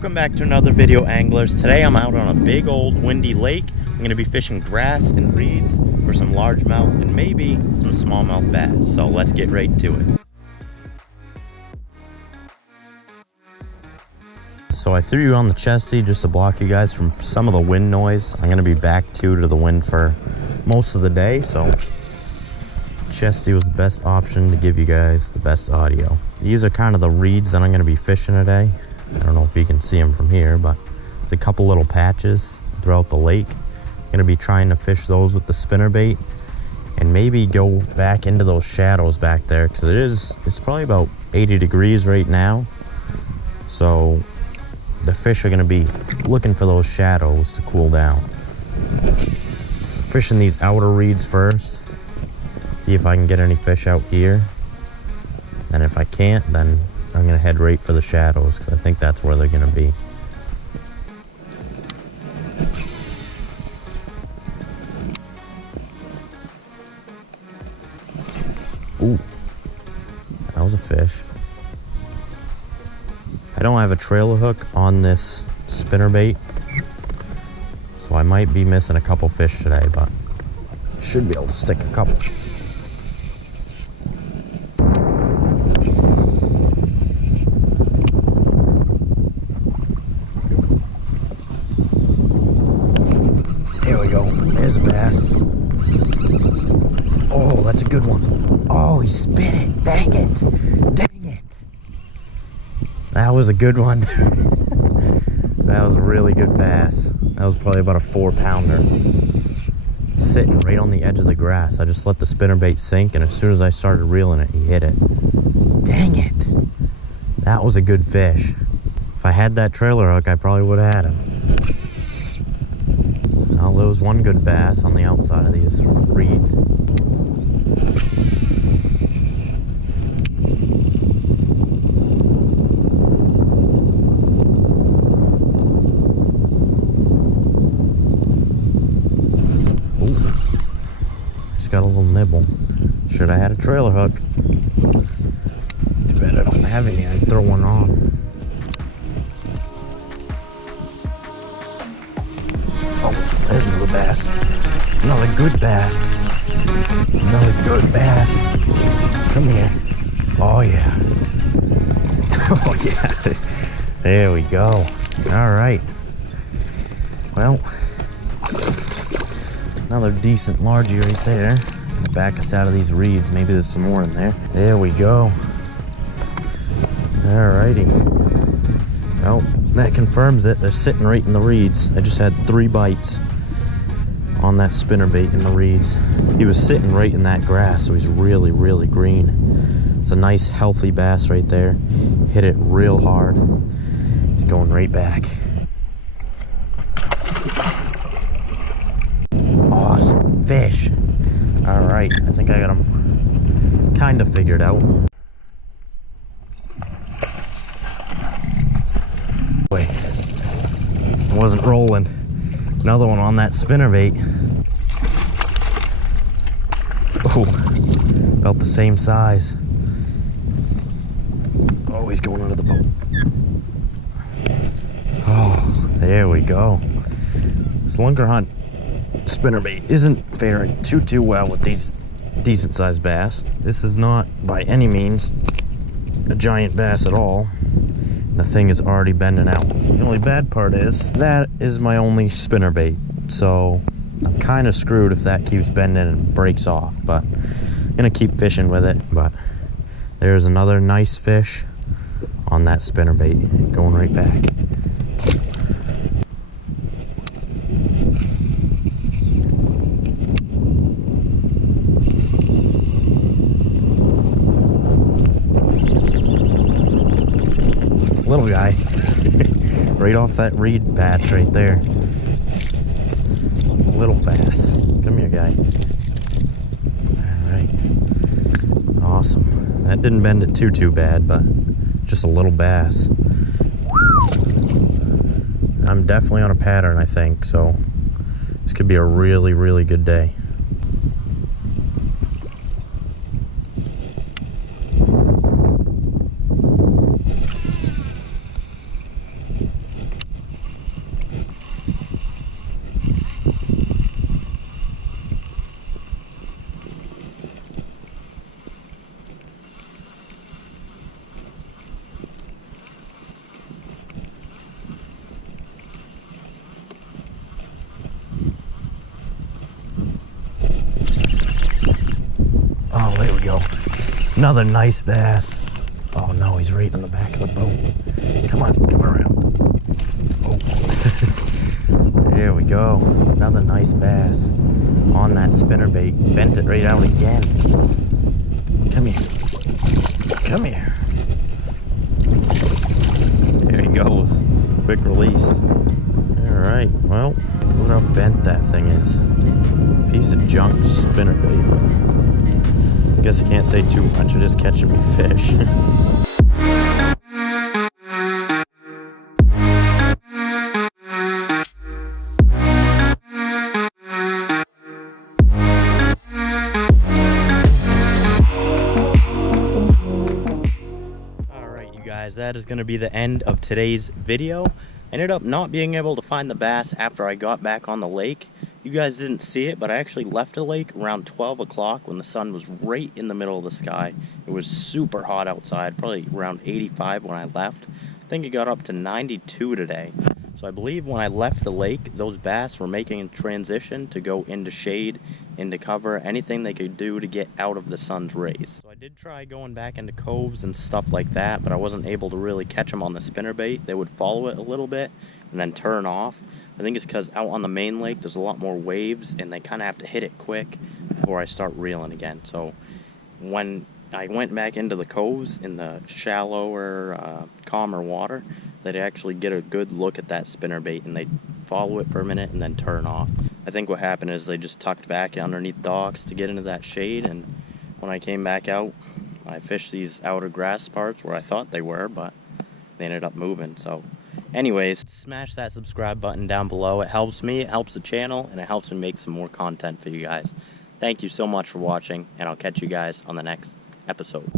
Welcome back to another video, anglers. Today I'm out on a big old windy lake. I'm going to be fishing grass and reeds for some largemouth and maybe some smallmouth bass. So let's get right to it. So I threw you on the chesty just to block you guys from some of the wind noise. I'm going to be back to the wind for most of the day, so chesty was the best option to give you guys the best audio. These are kind of the reeds that I'm going to be fishing today. I don't know if you can see them from here, but it's a couple little patches throughout the lake. I'm going to be trying to fish those with the spinnerbait and maybe go back into those shadows back there, because it's probably about 80 degrees right now. So the fish are going to be looking for those shadows to cool down. Fishing these outer reeds first. See if I can get any fish out here. And if I can't, then I'm going to head right for the shadows, because I think that's where they're going to be. Ooh, that was a fish. I don't have a trailer hook on this spinnerbait, so I might be missing a couple fish today, but I should be able to stick a couple. There we go. There's a bass. Oh, that's a good one. Oh, he spit it. Dang it. Dang it. That was a good one. That was a really good bass. That was probably about a 4-pounder. Sitting right on the edge of the grass. I just let the spinnerbait sink, and as soon as I started reeling it, he hit it. Dang it. That was a good fish. If I had that trailer hook, I probably would have had him. Well, there was one good bass on the outside of these reeds. Ooh, just got a little nibble. Should have had a trailer hook. Too bad I don't have any. I'd throw one on. There's another bass. Another good bass. Another good bass. Come here. Oh, yeah. Oh, yeah. There we go. All right. Well, another decent largie right there. Back us out of these reeds. Maybe there's some more in there. There we go. All righty. Well, that confirms it. They're sitting right in the reeds. I just had 3 bites on that spinnerbait in the reeds. He was sitting right in that grass, so he's really, really green. It's a nice, healthy bass right there. Hit it real hard. He's going right back. Awesome fish. All right, I think I got him kind of figured out. Wait, it wasn't rolling. Another one on that spinnerbait. Oh, about the same size. Oh, he's going under the boat. Oh, there we go. This lunker hunt spinnerbait isn't faring too well with these decent sized bass. This is not by any means a giant bass at all. The thing is already bending out. The only bad part is that is my only spinnerbait, so I'm kind of screwed if that keeps bending and breaks off, but I'm gonna keep fishing with it. But there's another nice fish on that spinnerbait going right back. Little guy. Right off that reed patch right there. Little bass. Come here, guy. Alright. Awesome. That didn't bend it too bad, but just a little bass. I'm definitely on a pattern, I think, so this could be a really, really good day. Another nice bass. Oh no, he's right on the back of the boat. Come on, come around. Oh. There we go. Another nice bass on that spinnerbait. Bent it right out again. Come here. Come here. There he goes. Quick release. Alright, well, look how bent that thing is. Piece of junk spinnerbait. I guess I can't say too much, you're just catching me fish. Alright you guys, that is going to be the end of today's video. I ended up not being able to find the bass after I got back on the lake. You guys didn't see it, but I actually left the lake around 12 o'clock when the sun was right in the middle of the sky. It was super hot outside, probably around 85 when I left. I think it got up to 92 today. So I believe when I left the lake, those bass were making a transition to go into shade, into cover, anything they could do to get out of the sun's rays. So I did try going back into coves and stuff like that, but I wasn't able to really catch them on the spinnerbait. They would follow it a little bit and then turn off. I think it's because out on the main lake there's a lot more waves and they kind of have to hit it quick before I start reeling again. So when I went back into the coves in the shallower, calmer water, they'd actually get a good look at that spinnerbait and they'd follow it for a minute and then turn off. I think what happened is they just tucked back underneath docks to get into that shade, and when I came back out, I fished these outer grass parts where I thought they were, but they ended up moving. So anyways, smash that subscribe button down below. It helps me, it helps the channel, and it helps me make some more content for you guys. Thank you so much for watching, and I'll catch you guys on the next episode.